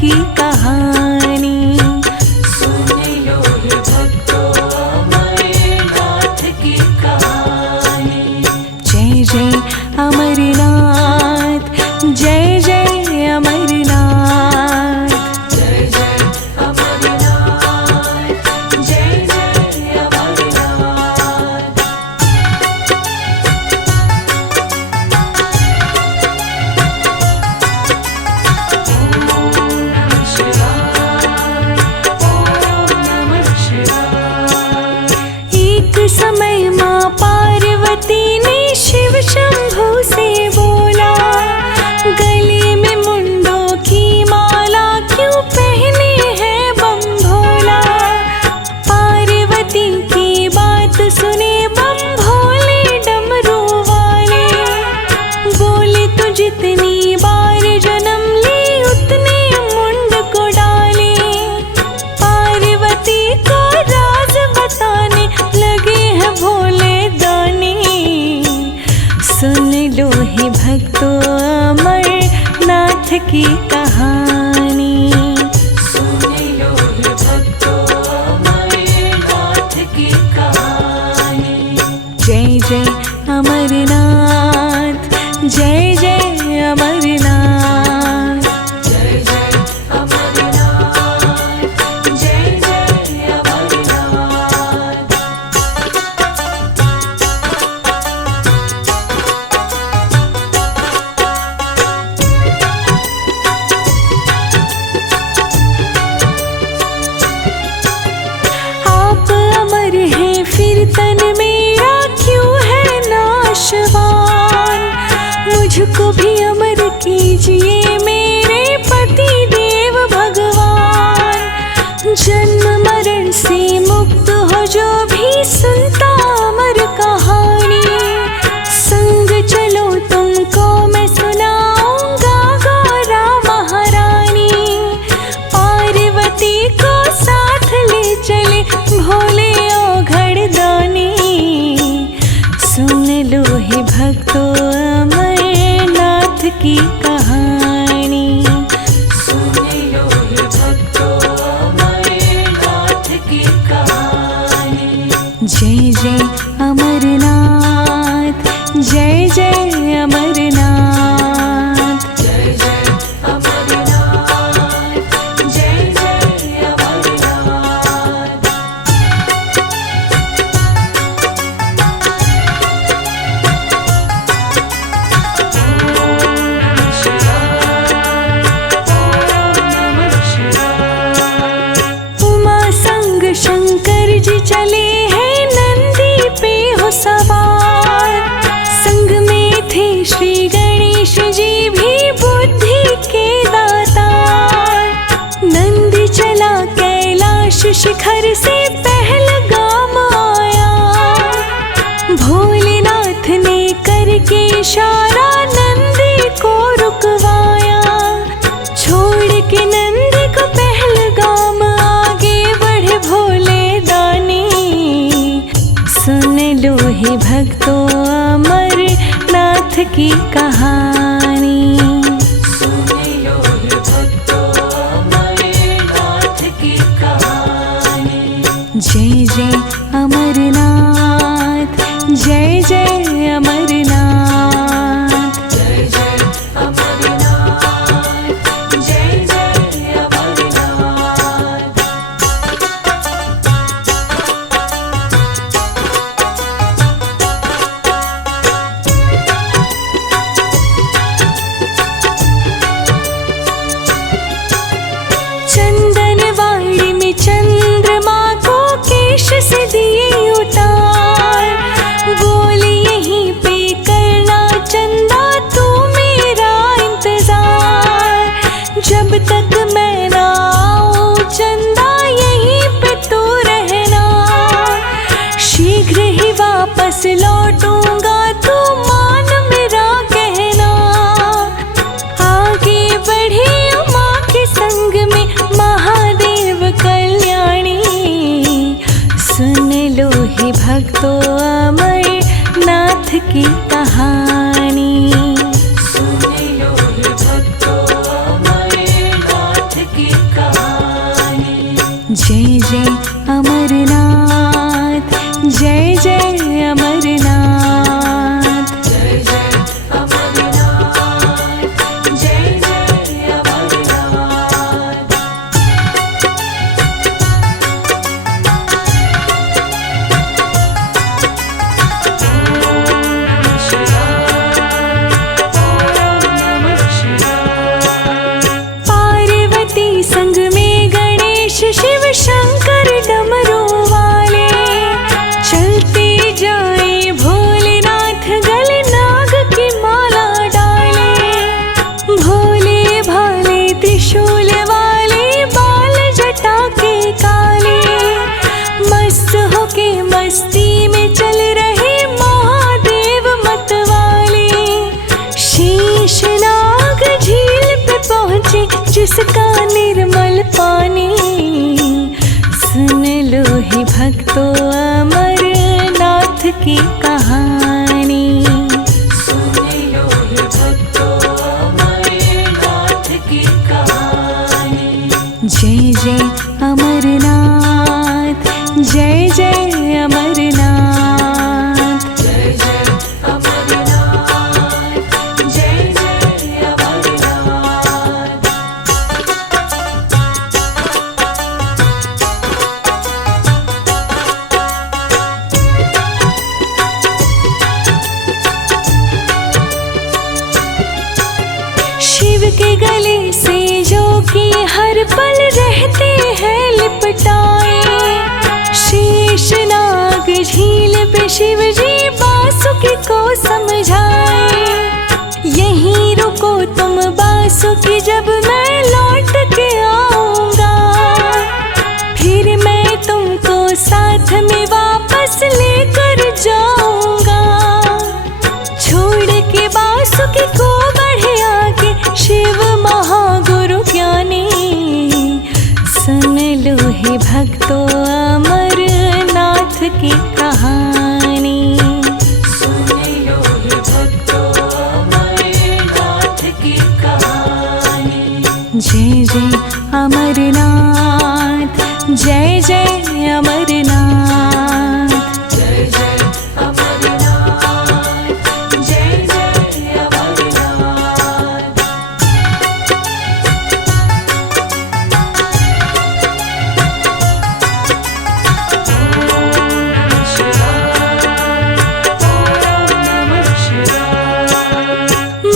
की कहानी। सुन लो हे भक्तों अमरनाथ की कहानी। जय जय अमरनाथ, जय जय अमरनाथ, जय जय अमरनाथ, जय जय अमरनाथ। एक समय माँ पार्वती ने शिव शंभू से बोला, गले में मुंडों की माला क्यों पहने हैं बम भोला। पार्वती की बात सुने बम भोले डमरू वाले, बोले तू जितनी बार जन्म ली उतने मुंड को डाले। पार्वती को राज बताने लगे हैं भोले दानी। सुन लो हे भक्तों अमरनाथ की कहानी। सुन लो हे भक्तों अमरनाथ की कहानी। जय जय अमरनाथ, जय जय अमरनाथ, जय जय अमरनाथ, जय जय अमरनाथ। आप अमर हैं फिर तन मेरा क्यों है नाशवान। मुझको भी अमर कीजिए मेरे पति देव भगवान। जन्म मरण से मुक्त हो जो भी सुनता अमर कहानी। संग चलो तुमको मैं सुनाऊंगा गौरा महारानी। पार्वती को साथ ले चले भोले ओघड़ दानी। सुन लो हे भक्तों अमरनाथ की कहानी। सुन लो हे भक्तों अमरनाथ की कहानी। जय जय अमरनाथ, जय जय अमरनाथ, जय जय अमरनाथ, जय जय अमरनाथ। उमा संग शंकर जी चले हैं नंदी पे हो सवार। संग में थे श्री गणेश जी भी बुद्धि के दातार। नंदी चला कैलाश शिखर से पहलगाम आया। भोलेनाथ ने करके इशारा नंदी को रुकवाया। छोड़ के नंदी को पहलगाम आगे बढ़े भोले दानी। सुन लो हे भक्तों अमरनाथ की कहानी। सुन लो हे भक्तों अमरनाथ की कहानी। जय जय अमरनाथ, जय जय अमरनाथ, जय जय अमरनाथ, जय जय अमरनाथ। चंदनवाड़ी में चंद्रमा को केश से दिए उतार। बोले यहीं पे करना चंदा तू मेरा इंतजार। जब तक मैं ना आऊं चंदा यहीं पे तू रहना। शीघ्र ही वापस लौटूंगा तू मान मेरा कहना। आगे बढ़े उमा के संग में महादेव कल्याणी। सुन लो हे भक्तों अमरनाथ की कहानी। सुन लो हे भक्तों अमरनाथ जय जय अमरनाथ, जय जय अमरनाथ। जय जय अमरनाथ, जय जय अमरनाथ। पार्वती संग में गणेश शिव शंकर डमरू वाले, चलते जाए भोलेनाथ गले नाग की माला डाले। भोले भाले त्रिशूल वाले, बाल जटा के काले, मस्त होके मस्ती में चल रहे महादेव मतवाले। शीश नाग झील पे पहुँचे जिसका निर्मल पानी, सुन लो हे भक्तों अमरनाथ की कहानी। सुन लो हे भक्तों अमरनाथ की कहानी। जय जय अमरनाथ, जय जय अमरनाथ। जय जय अमरनाथ, जय जय अमरनाथ। शिव के गले से जो कि हर पल रहते हैं लिपटाए, शीश नाग झील पे शिव जी बासुकी को समझाए। यहीं रुको तुम बासुकी, जब मैं लौट के आऊंगा, फिर मैं तुमको साथ में वापस लेकर जाऊंगा। छोड़ के बासुकी को बढ़े आगे शिव महागुरु ज्ञानी, सुन लो हे भक्तों अमरनाथ की कहानी। सुन लो हे भक्तों अमरनाथ की कहानी। जय जय अमरनाथ, जय जय अमरनाथ। जय जय अमरनाथ, जय जय अमरनाथ।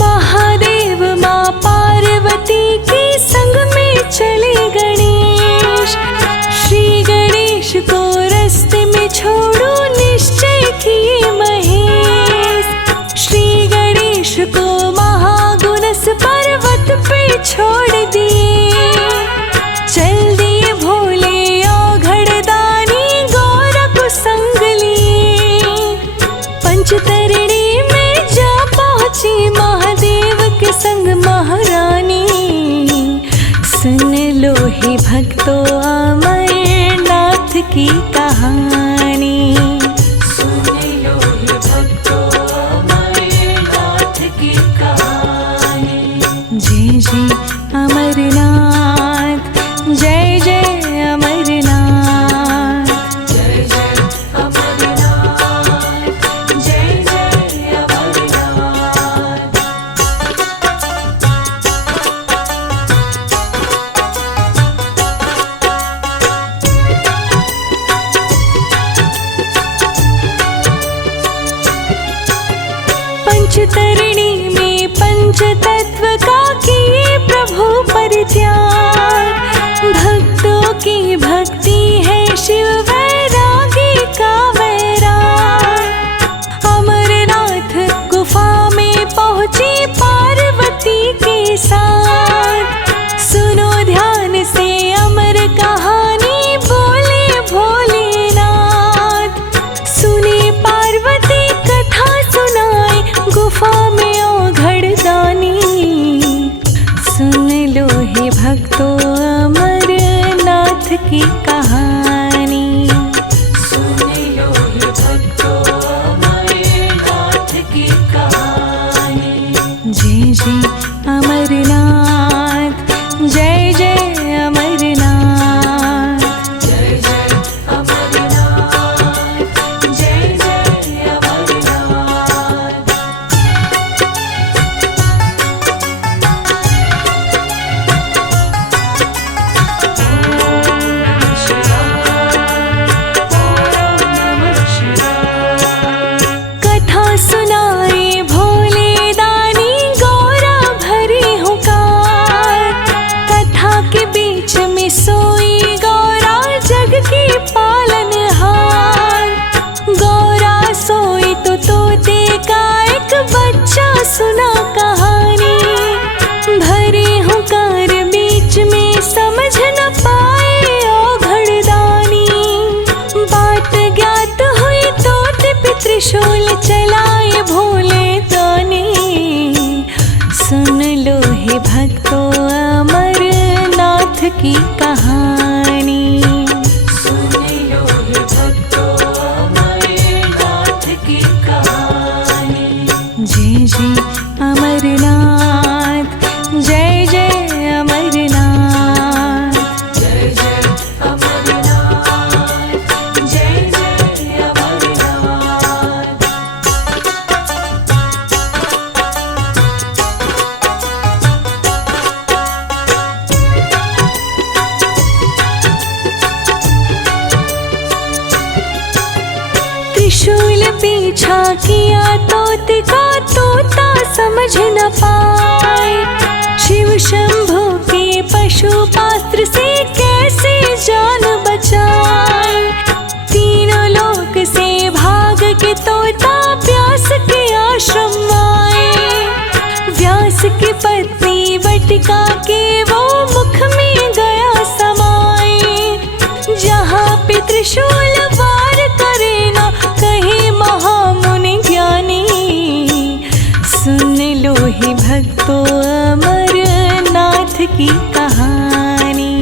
महादेव माँ पार्वती के संग में चले गणेश। श्री गणेश को रास्ते में छोड़ो निश्चय किए महेश। श्री गणेश को महागुणस पर्वत पे छोड़ दिए, चल दिए भोले औघड़दानी गौरा को संग लिए। पंचतरणी में जा पहुँची महादेव के संग महारानी, सुन लो हे भक्तों अमरनाथ की कहानी। सुन लो हे भक्तों अमरनाथ की कहानी। जय जय अमरनाथ, जय जय अमरनाथ। जय जय अमरनाथ, जय जय अमरनाथ। पंचतरणी में पंचतत्व का किए प्रभु परित्याग। भक्तों की भक्ति है शिव वैरागी का वैराग। अमरनाथ गुफा में पहुँची पार्वती के साथ, सुनो ध्यान से अमर कहानी बोले भोलेनाथ। सुने पार्वती कथा सुनाए गुफा में औघड़दानी, सुन लो हे भक्तों अमरनाथ की कहानी। सुन लो हे भक्तों अमरनाथ की कहानी। जय जय अमरनाथ, जय जय अमरनाथ। त्रिशूल चलाए भोले दानी। सुन लो हे भक्तों अमरनाथ की कहानी। सुन लो हे भक्तों अमरनाथ की कहानी। जय जय अमरनाथ, जय जय अमरनाथ। जय जय अमरनाथ, जय जय अमरनाथ। त्रिशूल पीछा किया तोते का, तोता समझ न पाए। शिव शंभू के पशुपास्त्र से कैसे जान बचाए। तीनों लोक से भाग के तोता व्यास के आश्रम आए। व्यास की पत्नी वटिका के वो मुख में गया समाए। जहाँ पे त्रिशूल वार करे ना कहे महामुनि ज्ञानी। सुन लो हे भक्तों अमरनाथ की कहानी।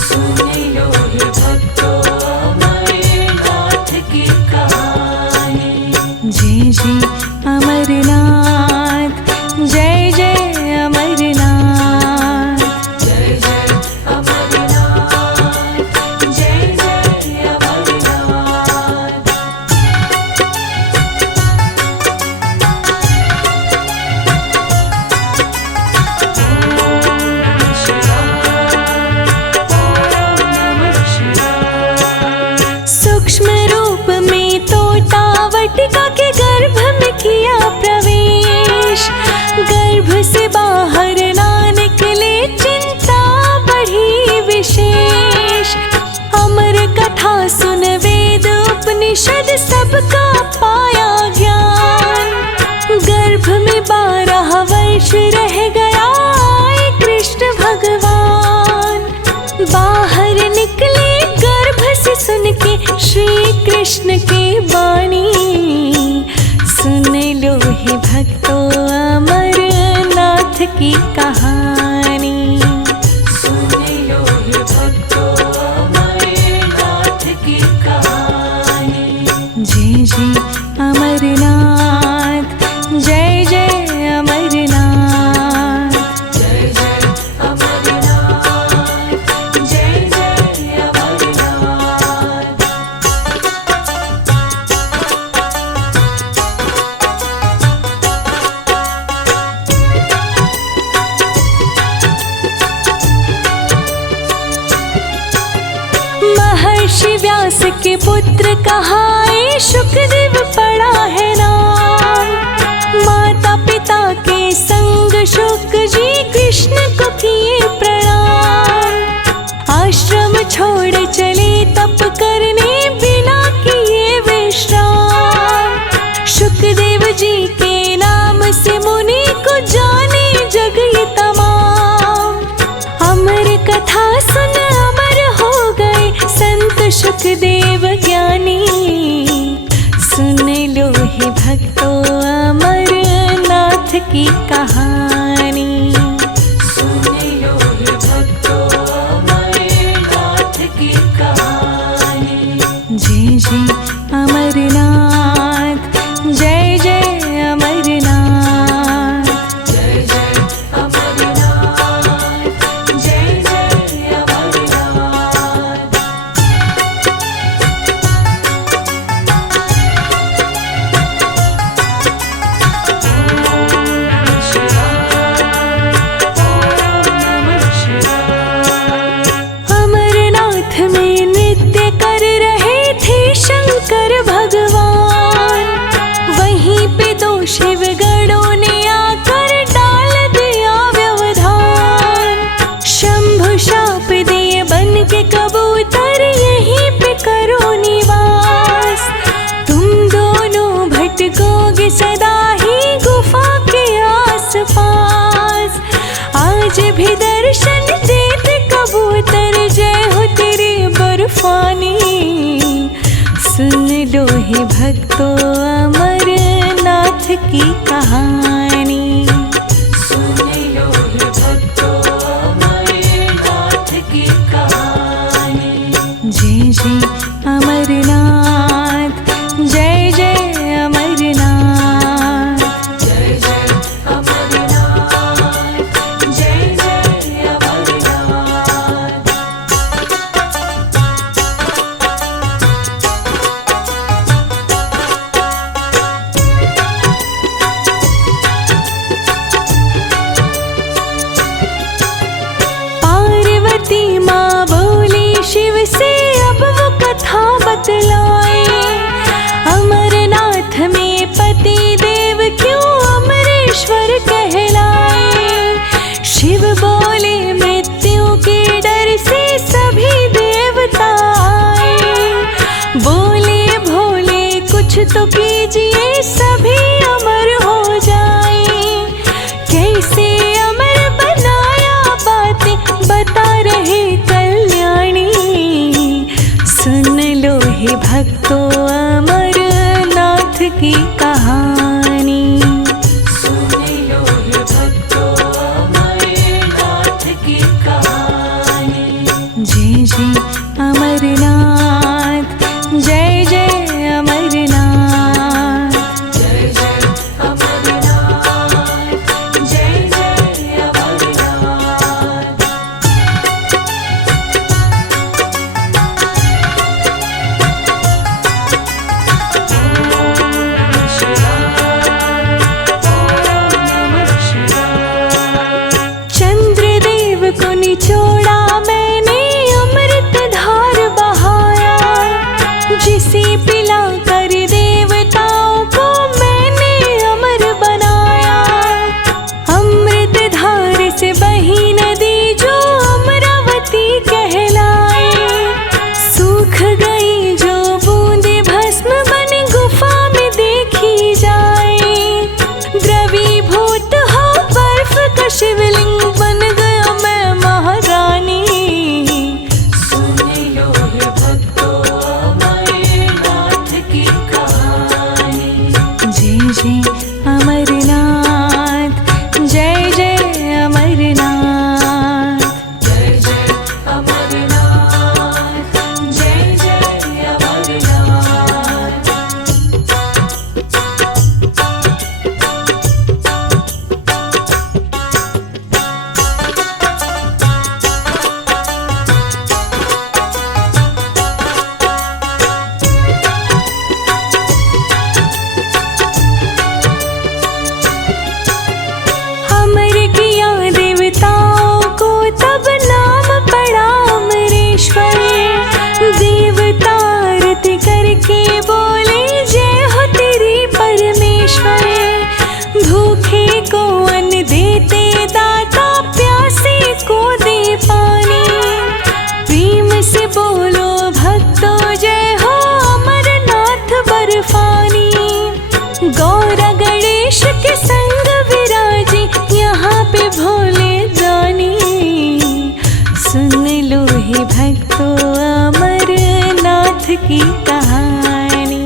सुन लो हे भक्तों अमरनाथ की कहानी। जय जय अमरनाथ, जय जय अमरनाथ। जय जय अमरनाथ, जय जय अमरनाथ। सूक्ष्म रूप में तोता वटिका के गर्भ में किया प्रवेश। गर्भ से बाहर ना निकले चिंता बढ़ी विशेष। अमर कथा सुन वेद उपनिषद सबका पाया ज्ञान। गर्भ में 12 वर्ष रह गया आए कृष्ण भगवान। बाहर निकले गर्भ से सुन के श्री कृष्ण की वाणी। सुन लो हे भक्तों अमरनाथ की कहानी। सुन लो हे भक्तों अमरनाथ की कहानी। जय जय अमरनाथ, जय जय अमरनाथ। जय जय अमरनाथ, जय जय अमरनाथ। महर्षि व्यास के पुत्र कहाए शुकदेव पड़ा है नाम। माता पिता के संग शुक जी कृष्ण को किए प्रणाम। आश्रम छोड़ चले तप करने बिना किए विश्राम। शुकदेव जी के नाम से मुनि को जाने जग ये तमाम। अमर कथा सुन अमर हो गए संत शुकदेव ज्ञानी। सुन लो हे भक्तों अमरनाथ की कहानी। सुन लो हे भक्तों अमरनाथ की कहानी। जय जय अमरनाथ, जय जय अमरनाथ। जय जय अमरनाथ, जय जय अमरनाथ। अमरनाथ में नृत्य कर रहे थे शंकर भगवान। वहीं पे दो शिव गणों ने आकर डाल दिया व्यवधान। शंभु शाप दिए बन के कबूतर यहीं पे करो निवास। तुम दोनों भटकोगे सदा ही गुफा के आस पास। आज भी दर्शन देते कबूतर जय हो तेरी बर्फानी। सुन लो हे भक्तों अमरनाथ की कहानी। सुन लो हे भक्तों अमरनाथ की कहानी। जय जय अमरनाथ, जय जय अमरनाथ। जय जय अमरनाथ, जय जय अमरनाथ। पार्वती माँ बोली शिव से अब वो कथा बतलाए, अमरनाथ में पति देव क्यों अमरेश्वर कहलाए। शिव बोले मृत्यु के डर से सभी देवता आए, बोले भोले कुछ तो कीजिए सभी अमर हो जाए। कैसे अमर बनाया बातें बता रहे कल्याणी। सुन लो हे भक्तों अमरनाथ की कहानी। सुन लो हे भक्तों अमरनाथ की कहानी। जय जय अमरनाथ, जय जय अमरनाथ। जय जय अमरनाथ, जय जय अमरनाथ। चंद्रदेव को निचोड़ा मैंने अमृत धार बहाया, जिसे पिला कर देवताओं को मैंने अमर बनाया। अमृत धार से बही नदी जो अमरावती कहलाए, सूख गई जो बूंदे भस्म बन गुफा में देखी जाए। द्रवीभूत हो बर्फ का शिवलिंग बन गया मैं महारानी। सुन लो हे भक्तों अमरनाथ की कहानी। जय जय अमरनाथ, जय जय अमरनाथ। जय जय अमरनाथ, जय जय अमरनाथ। अमर किया देवताओं को तब नाम पड़ा अमरेश्वर। देवता आरती करके बोले जय हो तेरी परमेश्वर। भूखे को अन्न देते दाता, प्यासे को दे पानी। प्रेम से बोलो भक्तों जय हो अमरनाथ बर्फानी। गौरा गणेश के संग विराजे यहाँ पे भोले दानी। सुन लो हे भक्तों अमरनाथ की कहानी।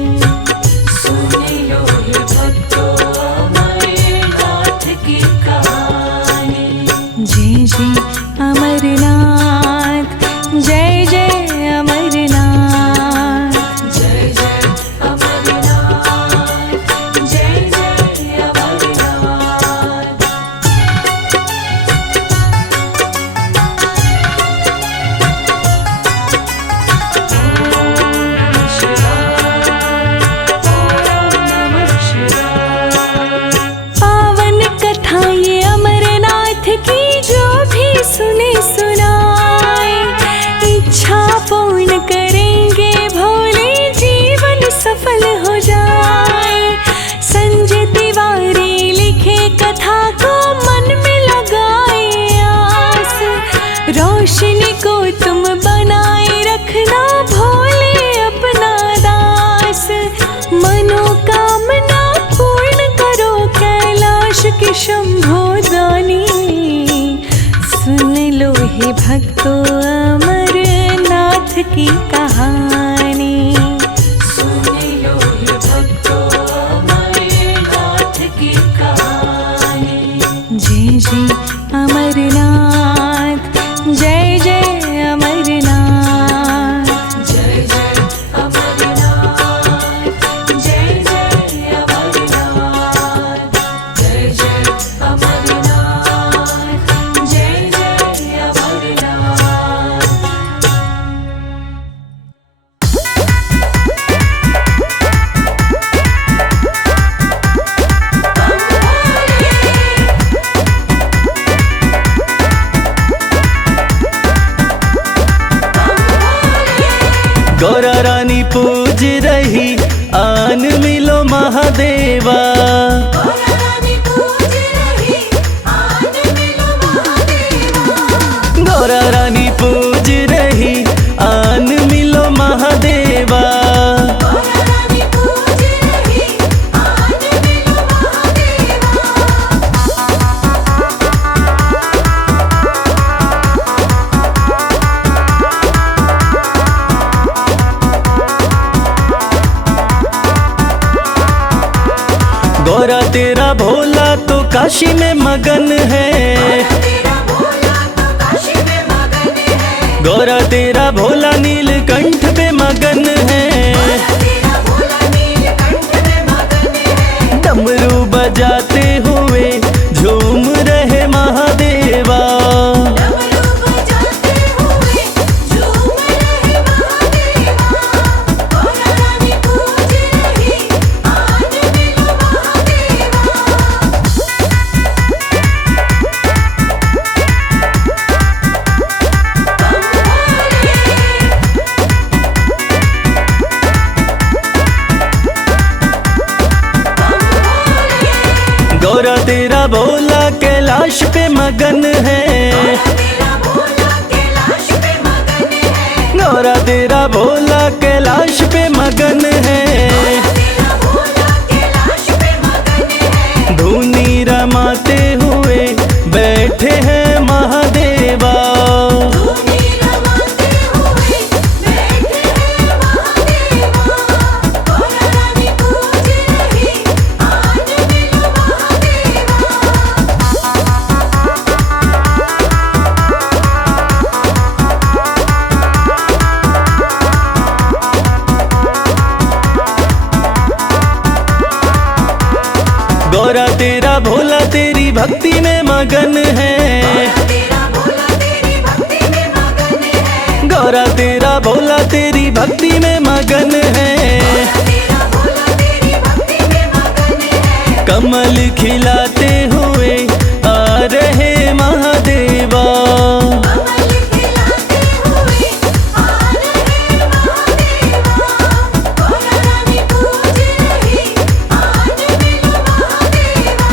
सुन लो हे भक्तों अमरनाथ की कहानी। जय जय अमरनाथ, जय जय अमरनाथ। जय जय अमरनाथ, जय जय अमरनाथ। पावन कथा ये अमरनाथ की जो भी सुने सुनाए, इच्छा पूर्ण करेंगे भोले जीवन सफल हो जाए। संजय तिवारी लिखे कथा को मन में लगाए आस, रोशनी को तुम बनाए रखना भोले अपना दास। मनोकामना पूर्ण करो कैलाश के शंभो दानी। सुन लो हे भक्तों अमरनाथ की कहानी। सुन गौरा रानी पूज रही आन मिलो महादेवा। गौरा रानी पूज रही आन मिलो महादेवा। गौरा रानी पूज रही आन मिलो महादेवा। गौरा रानी पूज रही आन मिलो महादेवा। गौरा तेरा भोला तो काशी में मगन है। तेरा भोला तो काशी में मगन है। गौरा तेरा भोला नीलकंठ पे मगन है। तेरा भोला नीलकंठ में मगन है। डमरू बजाते हुए झूम रहे महादेवा। डमरू बजाते हुए झूम रहे महादेवा। गौरा रानी पूज रही आन मिलो महादेवा। गौरा तेरा भोला कैलाश पे मगन है। तेरा भोला कैलाश पे मगन है। गौरा तेरा भोला कैलाश पे मगन है। तेरा भोला कैलाश पे मगन है। धूनी रमाते हुए बैठे हैं महादेवा। धूनी रमाते हुए बैठे हैं महादेवा। गौरा रानी पूज रही आन मिलो महादेवा। गौरा तेरा भोला तेरी भक्ति में मगन है। तेरा भोला तेरी भक्ति में मगन है। गौरा तेरा भोला तेरी भक्ति में मगन है। तेरा भोला तेरी भक्ति में मगन है। कमल खिलाते हुए आ रहे महादेवा। कमल खिलाते हुए आ रहे महादेवा। गौरा रानी पूज रही आन मिलो महादेवा।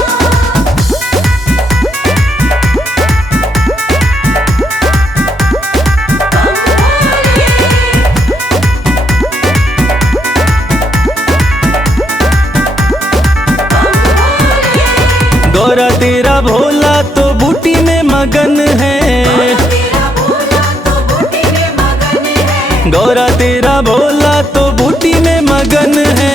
गौरा तेरा भोला तो बूटी में मगन है। तेरा भोला तो बूटी में मगन है। गौरा तेरा भोला तो बूटी में मगन है।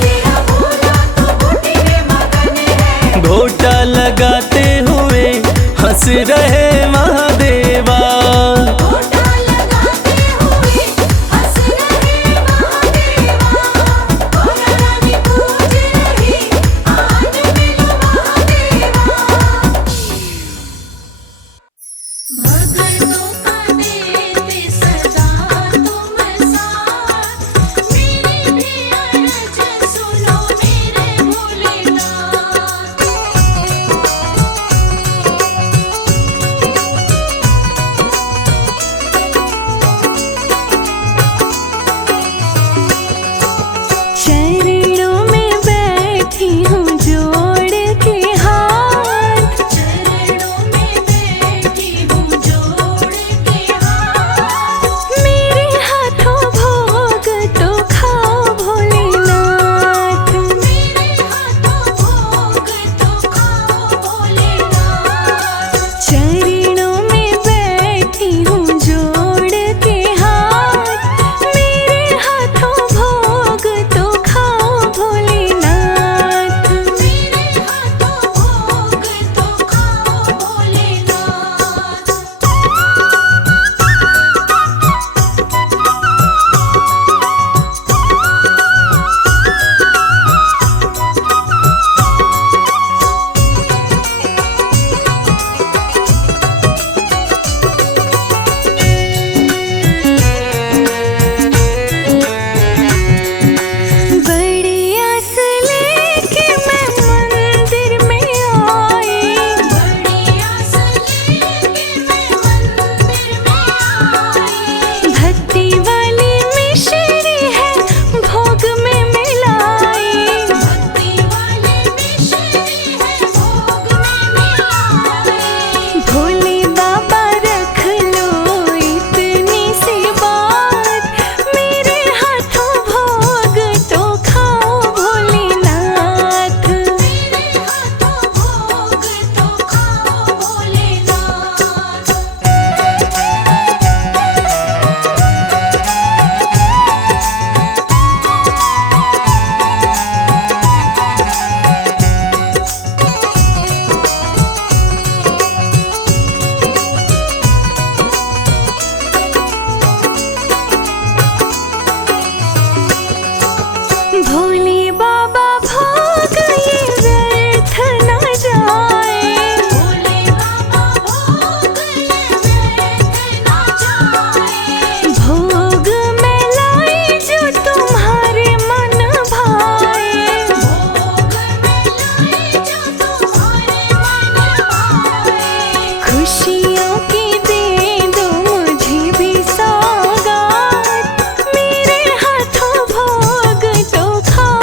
तेरा भोला तो बूटी में मगन है। घोटा लगाते हुए हंस रहे महादेवा। घोटा लगाते हुए हंस रहे महादेवा। गौरा रानी पूज रही आन मिलो महादेवा। भक्तों का देते सदा तुम साथ, मेरी भी भोले बाबा भोग ये व्यर्थ न जाए। भोले बाबा भोग ये व्यर्थ न जाए। भोग में लाई जो तुम्हारे मन भाए। भोग में लाई जो तुम्हारे मन भाए। खुशियों की दे दो मुझे भी सौगात, मेरे हाथों भोग तो खाओ।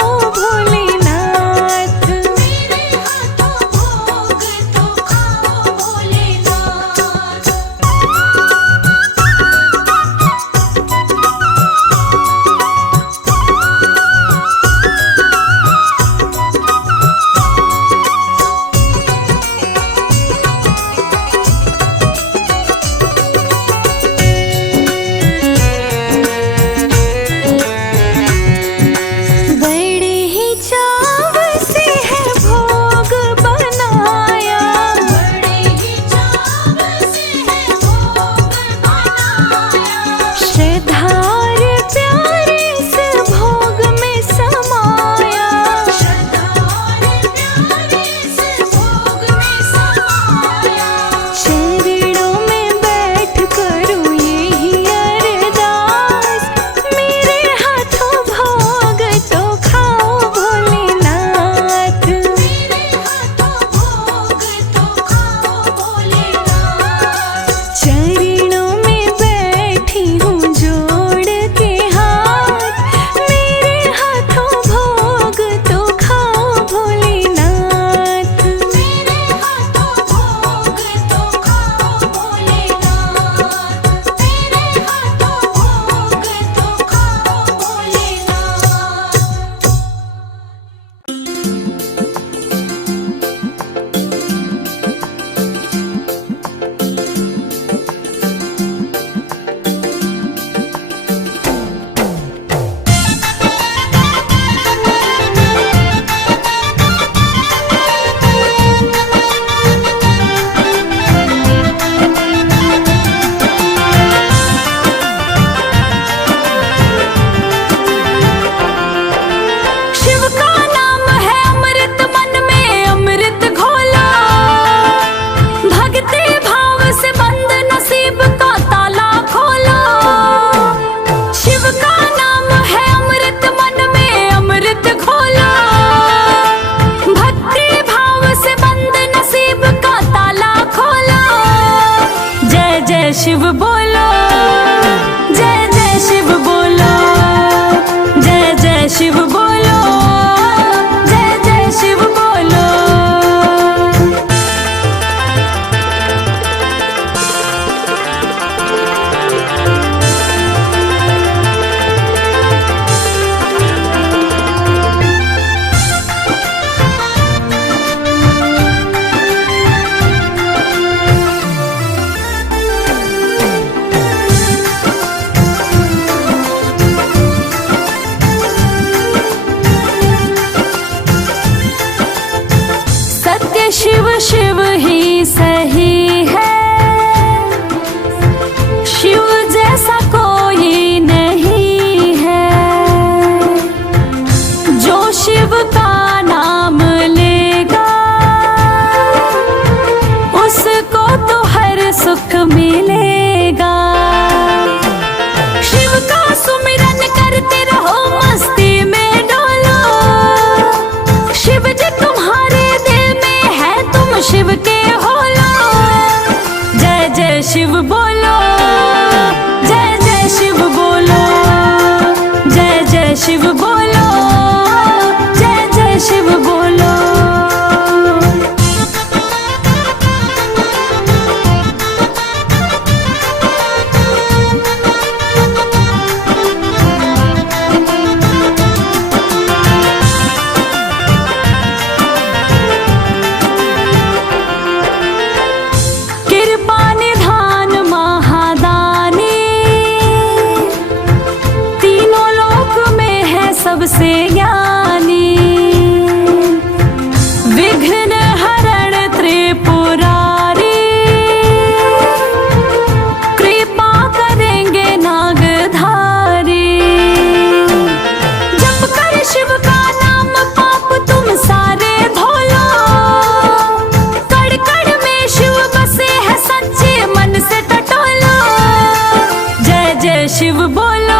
शिव बोलो,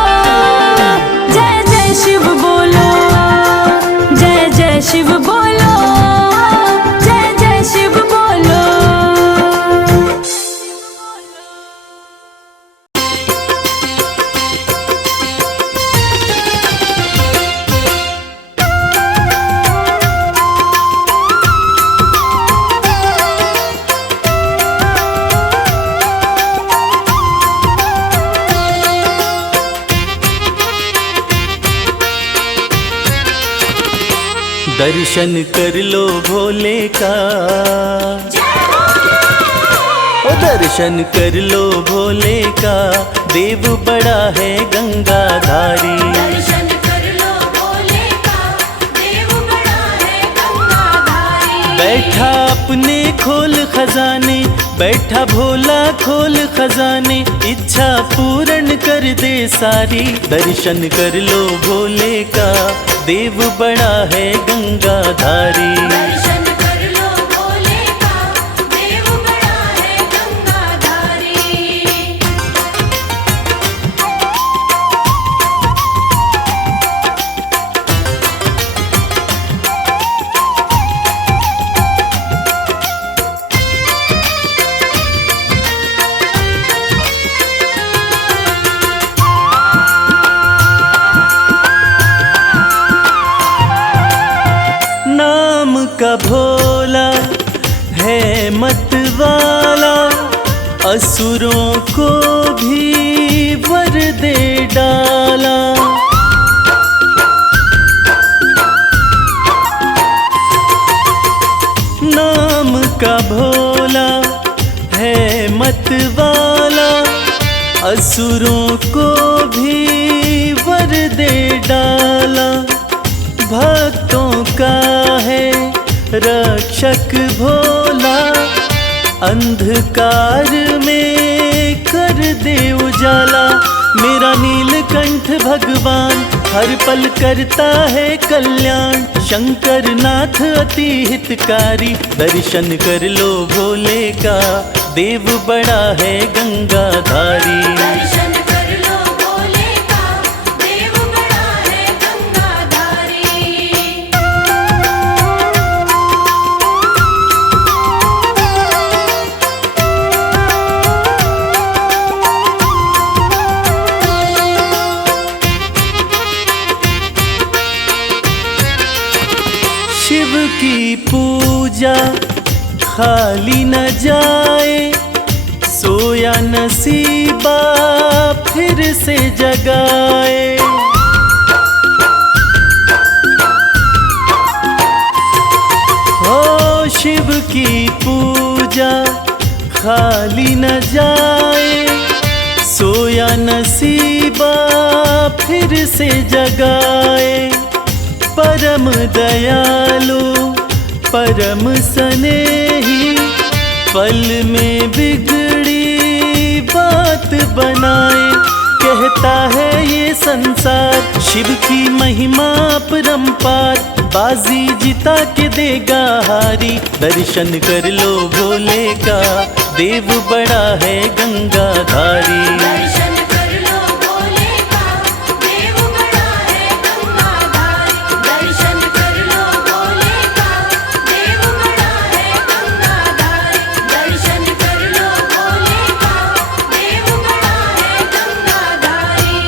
जय जय शिव बोलो, जय जय शिव बोलो, जय जय शिव बोलो। दर्शन कर लो भोले का, ओ दर्शन कर लो भोले का, देव बड़ा है गंगाधारी। दर्शन कर लो भोले का, देव बड़ा है गंगाधारी। बैठा अपने खोल खजाने, बैठा भोला खोल खजाने, इच्छा पूर्ण कर दे सारी। दर्शन कर लो भोले का, देव बड़ा है गंगाधारी। दर्शन कर लो भोले का, देव बड़ा है गंगाधारी। नाम का भोला है मत वाला, असुरों को भी वर दे डाला। नाम का भोला है मत वाला, असुरों को भी वर दे डाला। भक्तों का है रक्षक भोला, अंधकार में कर दे उजाला। मेरा नीलकंठ भगवान हर पल करता है कल्याण, शंकर नाथ अति हितकारी। दर्शन कर लो भोले का, देव बड़ा है गंगाधारी। दर्शन कर लो भोले का, देव बड़ा है गंगाधारी। शिव की पूजा खाली न जाए, सोया नसीबा फिर से जगाए। हो शिव की पूजा खाली न जाए, सोया नसीबा फिर से जगाए। परम दयालु परम स्नेही, पल में बिगड़ी बात बनाए। कहता है ये संसार शिव की महिमा परम्पार, बाजी जिता के देगा हारी। दर्शन कर लो भोले का, देव बड़ा है गंगाधारी। दर्शन कर लो भोले का, देव बड़ा है गंगाधारी। दर्शन कर लो भोले का, देव बड़ा है गंगाधारी। दर्शन कर लो भोले का, देव बड़ा है गंगाधारी।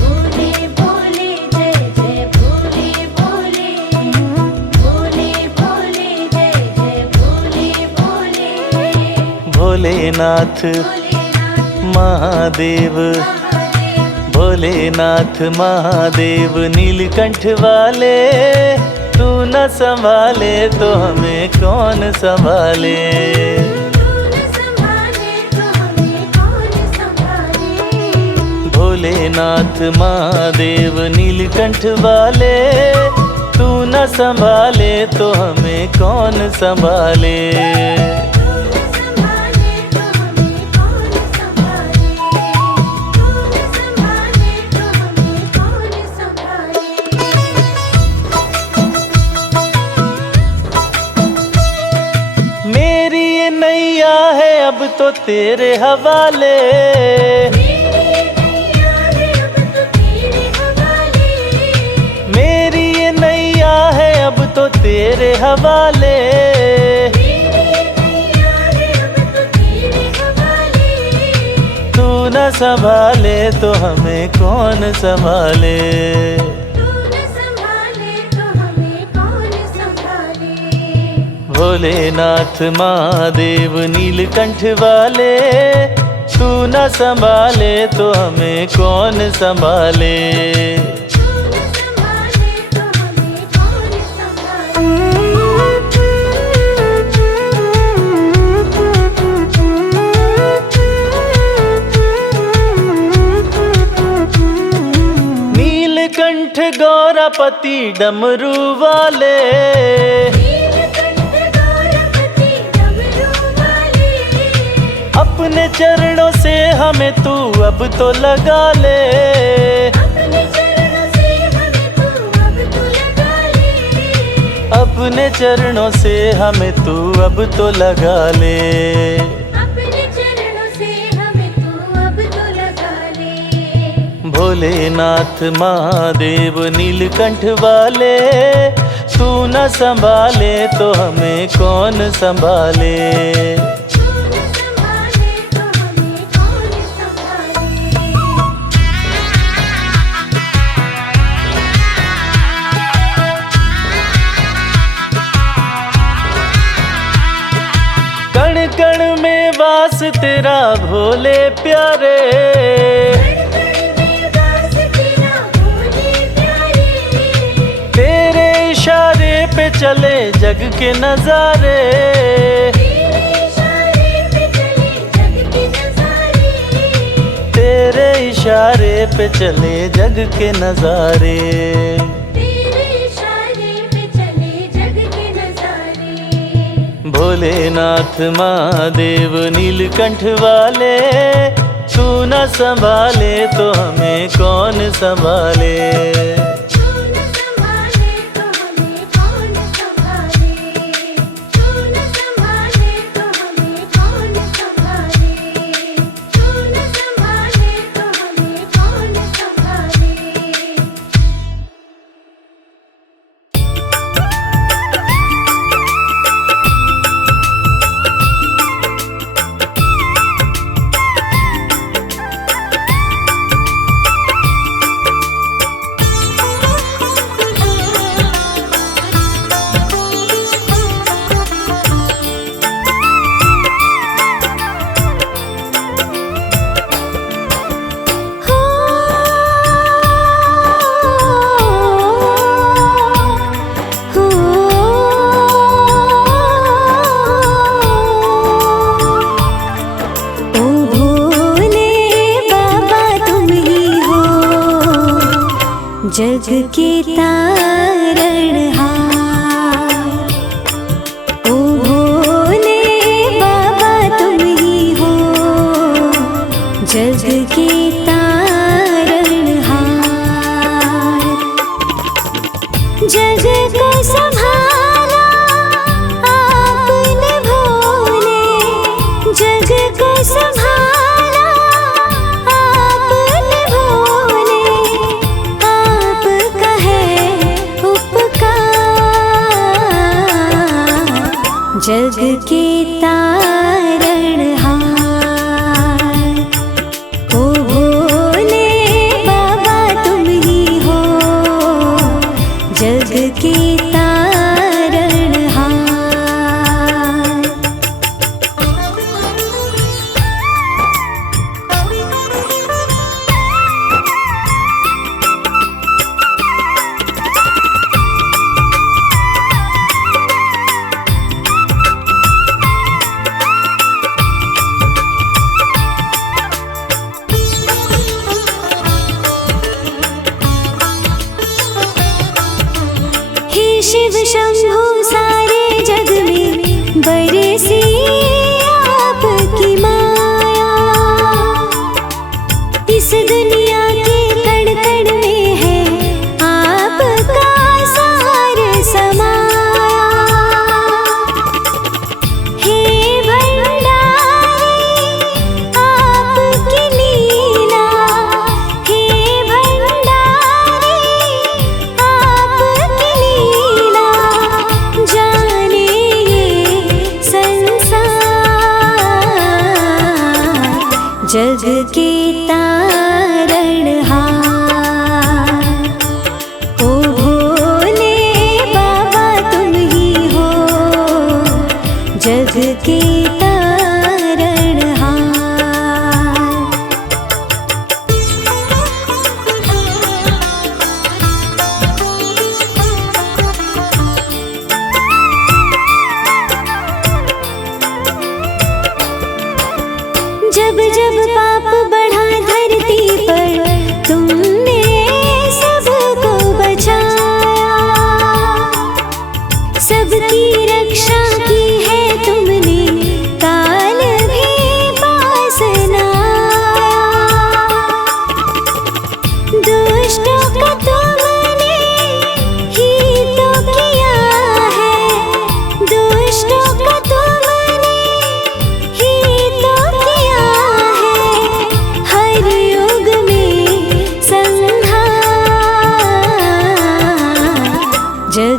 भोले भोले जय जय भोले भोले, भोले भोले जय जय भोले भोले। भोलेनाथ महादेव, भोलेनाथ महादेव नीलकंठ वाले, तू न संभाले तो हमें कौन संभाले। भोलेनाथ महादेव नीलकंठ वाले, तू न संभाले तो हमें कौन संभाले। तो तेरे हवाले। मेरी ये नैया है अब तो तेरे हवाले। तू न संभाले तो हमें कौन संभाले। भोलेनाथ महादेव नीलकंठ वाले, तू न संभाले तो हमें कौन संभाले। नीलकंठ गौरापति डमरू वाले, अपने चरणों से हमें तू अब तो लगा ले। अपने चरणों से हमें तू अब तो लगा ले। भोलेनाथ महादेव नीलकंठ वाले, तू न संभाले तो हमें कौन संभाले। कण कण में वास तेरा भोले प्यारे, तेरे इशारे पे चले जग के नजारे। तेरे इशारे पे चले जग के नजारे। भोलेनाथ महादेव नीलकंठ वाले, तू न संभाले तो हमें कौन संभाले। जग के तारणहार, ओ भोले बाबा तुम ही हो। जग के तारणहार, जग को संभाला आपने भोले। जग को संभाला आपने भोले। आपका है उपकार, जग के तारणहार, ओ भोले बाबा तुम ही हो। जग के तारणहार। शिव शंभु सारे जग में बरसी आपकी माया। इस दुनिया के कण कण में है आपका सार समाया। हे भंडारी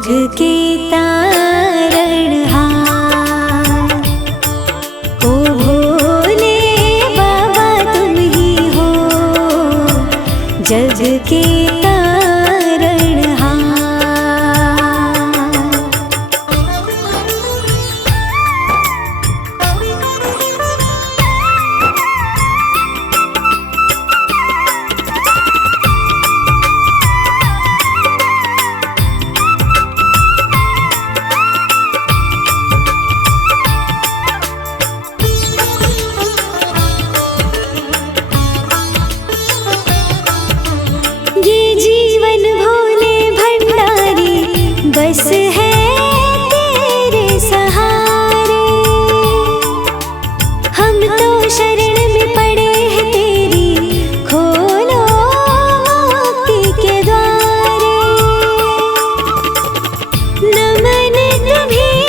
जग के तारणहार। ओ भोले बाबा तुम ही हो जग के तारणहार। ये जीवन भोले भंडारी बस है तेरे सहारे। हम तो शरण में पड़े हैं तेरी, खोलो मुक्ति के द्वारे। नमन तुम्हें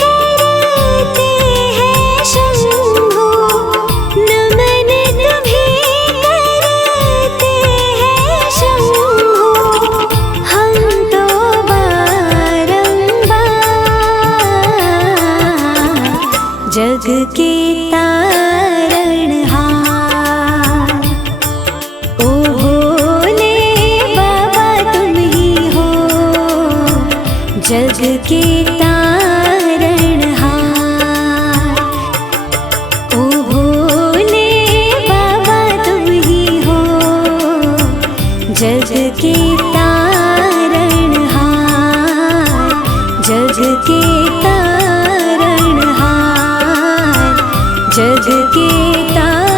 करते हैं शंभो, नमन तुम्हें करते हैं शंभो। हम तो बारंबार जग के तारणहार। ओ भोले बाबा तुम ही हो जग के तारणहार। ओ भोले बाबा तुम ही हो जग के तारणहार। जग के तारणहार। जग के तारणहार।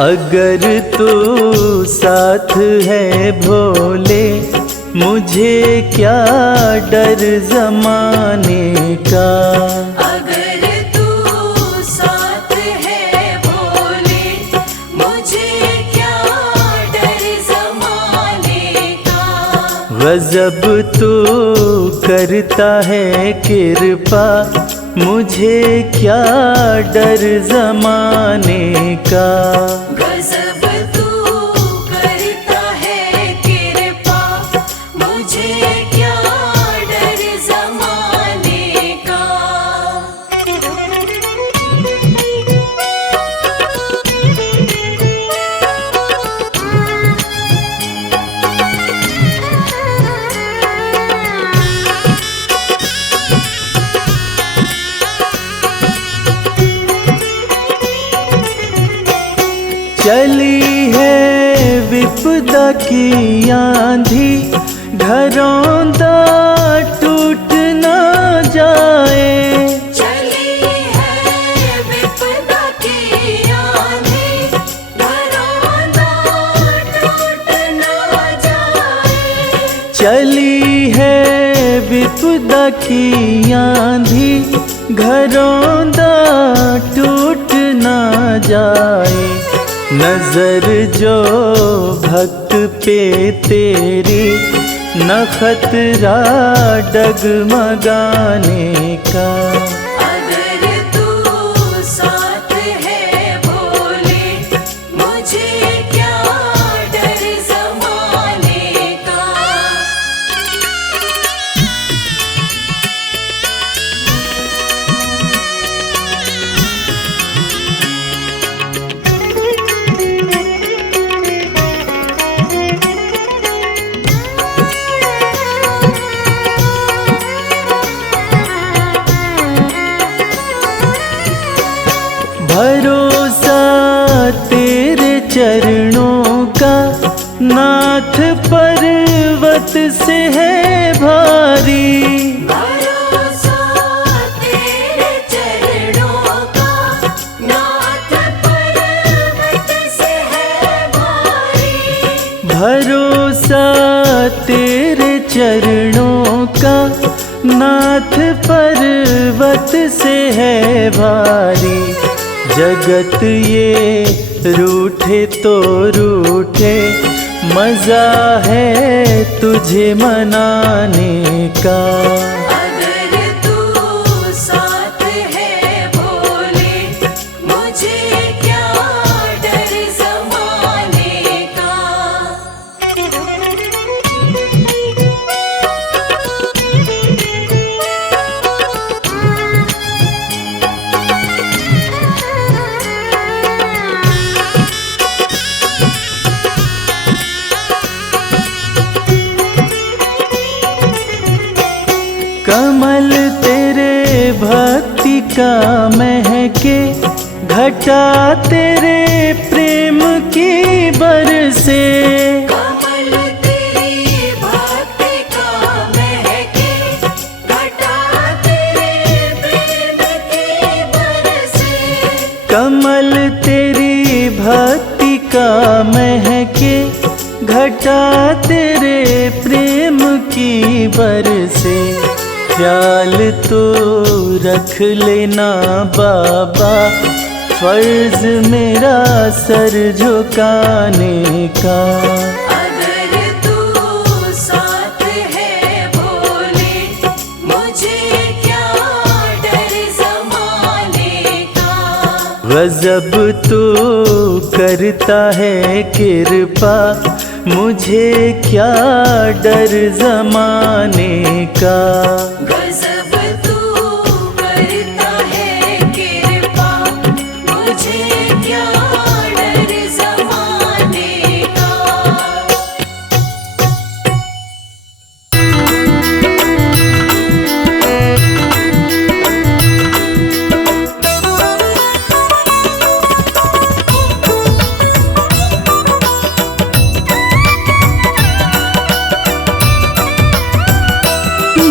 अगर तू साथ है भोले, मुझे क्या डर जमाने का। अगर तू साथ है भोले, मुझे क्या डर ज़माने का। गजब तू करता है कृपा, मुझे क्या डर जमाने का। गजब तू करता है कृपा, मुझे क्या डर ज़माने का। चली है विपदा की आंधी, घरौंदा टूट न जाए। चली है विपदा की आंधी, घरौंदा टूट न जाए। चली है विपदा की आंधी, घरौंदा टूट न जाए। नजर जो भक्त पे तेरी, न खतरा डगमगाने का। अगर तू साथ है भोले, मुझे क्या डर ज़माने का। भरोसा तेरे चरणों का, नाथ पर्वत से है भारी। भरोसा तेरे चरणों का, नाथ पर्वत से है भारी। भरोसा तेरे चरणों नाथ पर्वत से है भारी, जगत ये रूठे तो रूठे, मजा है तुझे मनाने का। अगर तू साथ है भोले, मुझे क्या डर ज़माने का। कमल तेरे भक्ति का महके, घटा तेरे प्रेम की बरसे। कमल तेरी भक्ति का महके, घटा तेरे प्रेम की बरसे। कमल तेरी भक्ति का महके, घटा तेरे प्रेम की बरसे। ख्याल तो रख लेना बाबा, फर्ज मेरा सर झुकाने का। अगर तू साथ है भोले, मुझे क्या डर ज़माने का। गजब तू करता है कृपा, मुझे क्या डर ज़माने का। गजब तू करता है कृपा, मुझे क्या डर ज़माने का।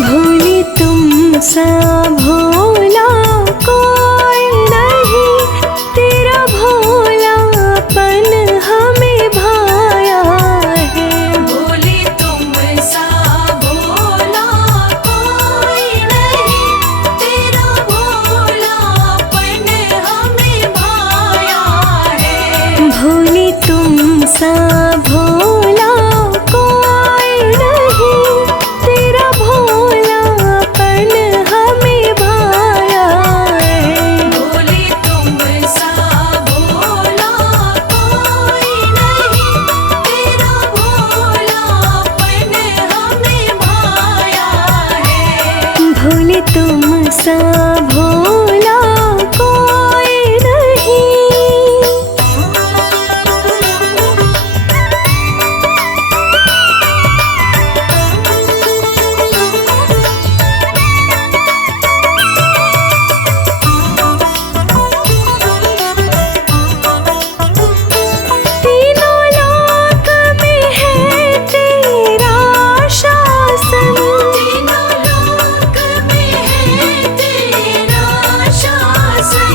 भोले तुम सा भोला कोई नहीं, तेरा भोलापन हमें भाया है। भोले तुम सा भोला कोई नहीं, तेरा भोलापन हमें भाया है। भोले तुम सा भोला कोई नहीं, तेरा भोलापन हमें भाया है। भोले तुम सा भोला कोई नहीं, तेरा भोलापन हमें भाया है। भोले तुम सा भोला कोई नहीं। तीनों लोक में है तेरा शासन, तीनों लोक में है तेरा शासन।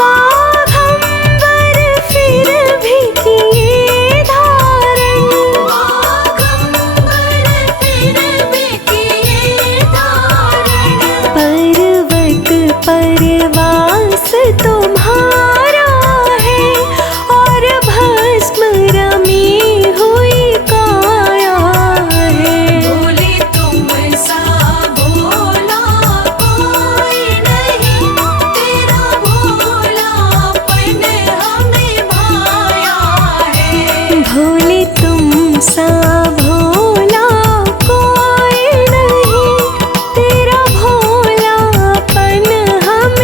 बाघंबर फिर भी किए धारण, बाघंबर फिर भी किए धारण। पर्वत परवास तुम्हारा है, और भस्म रमी हुई काया है। भोले तुम सा भोला कोई नहीं, तेरा भोलापन हमें भाया है। भोले तुम सा भोला कोई नहीं, तेरा भोलापन हमें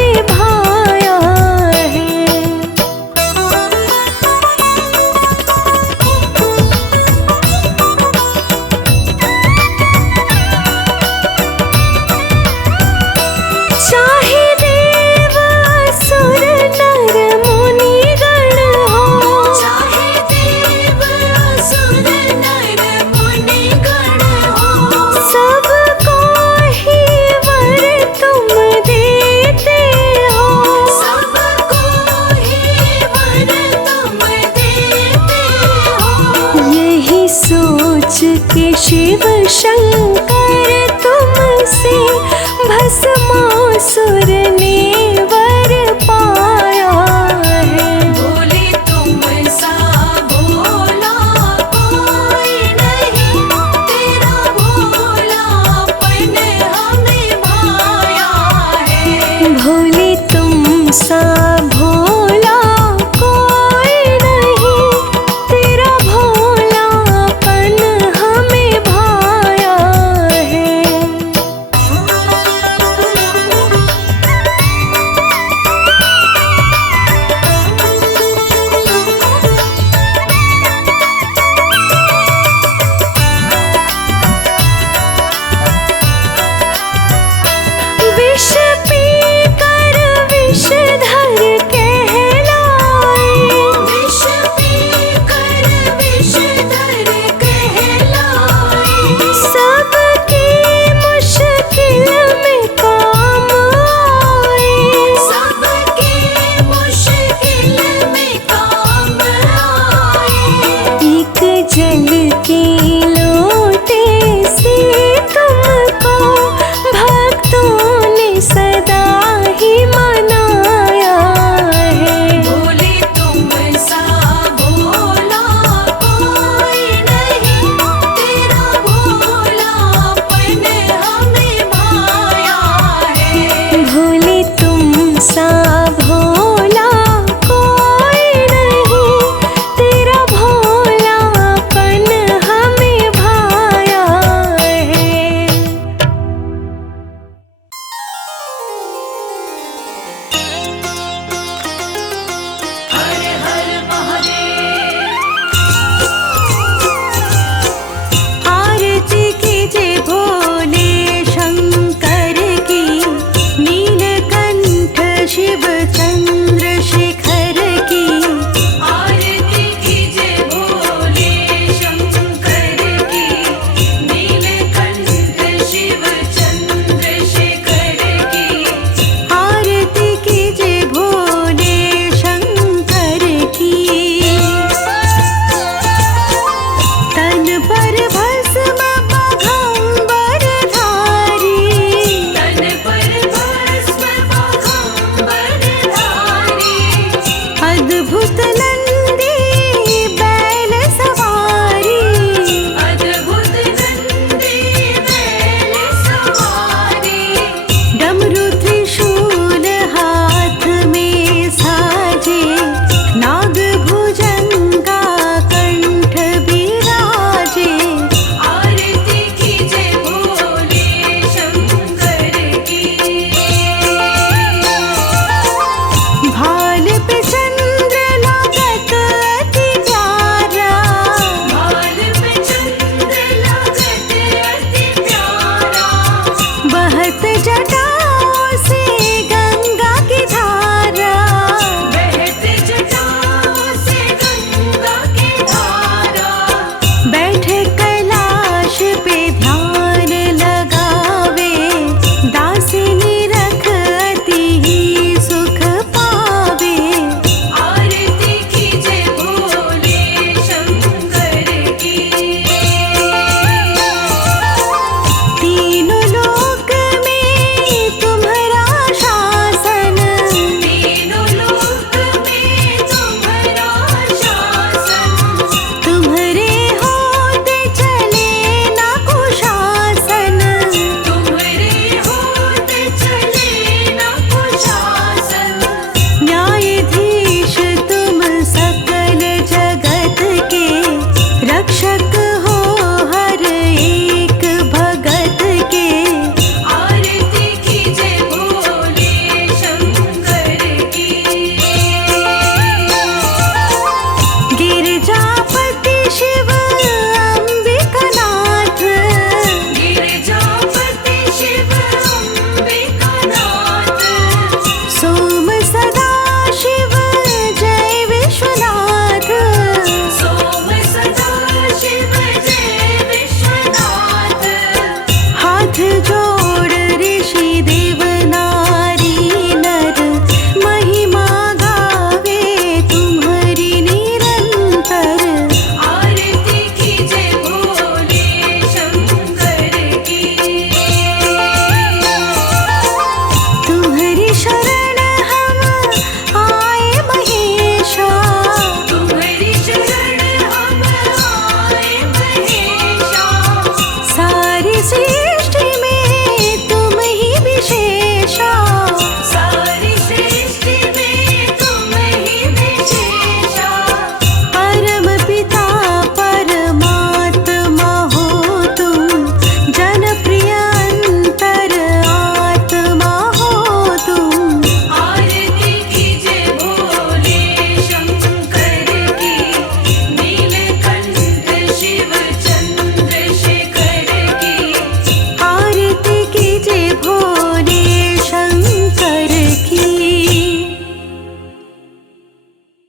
शिव शंकर तुमसे भस्मासुर ने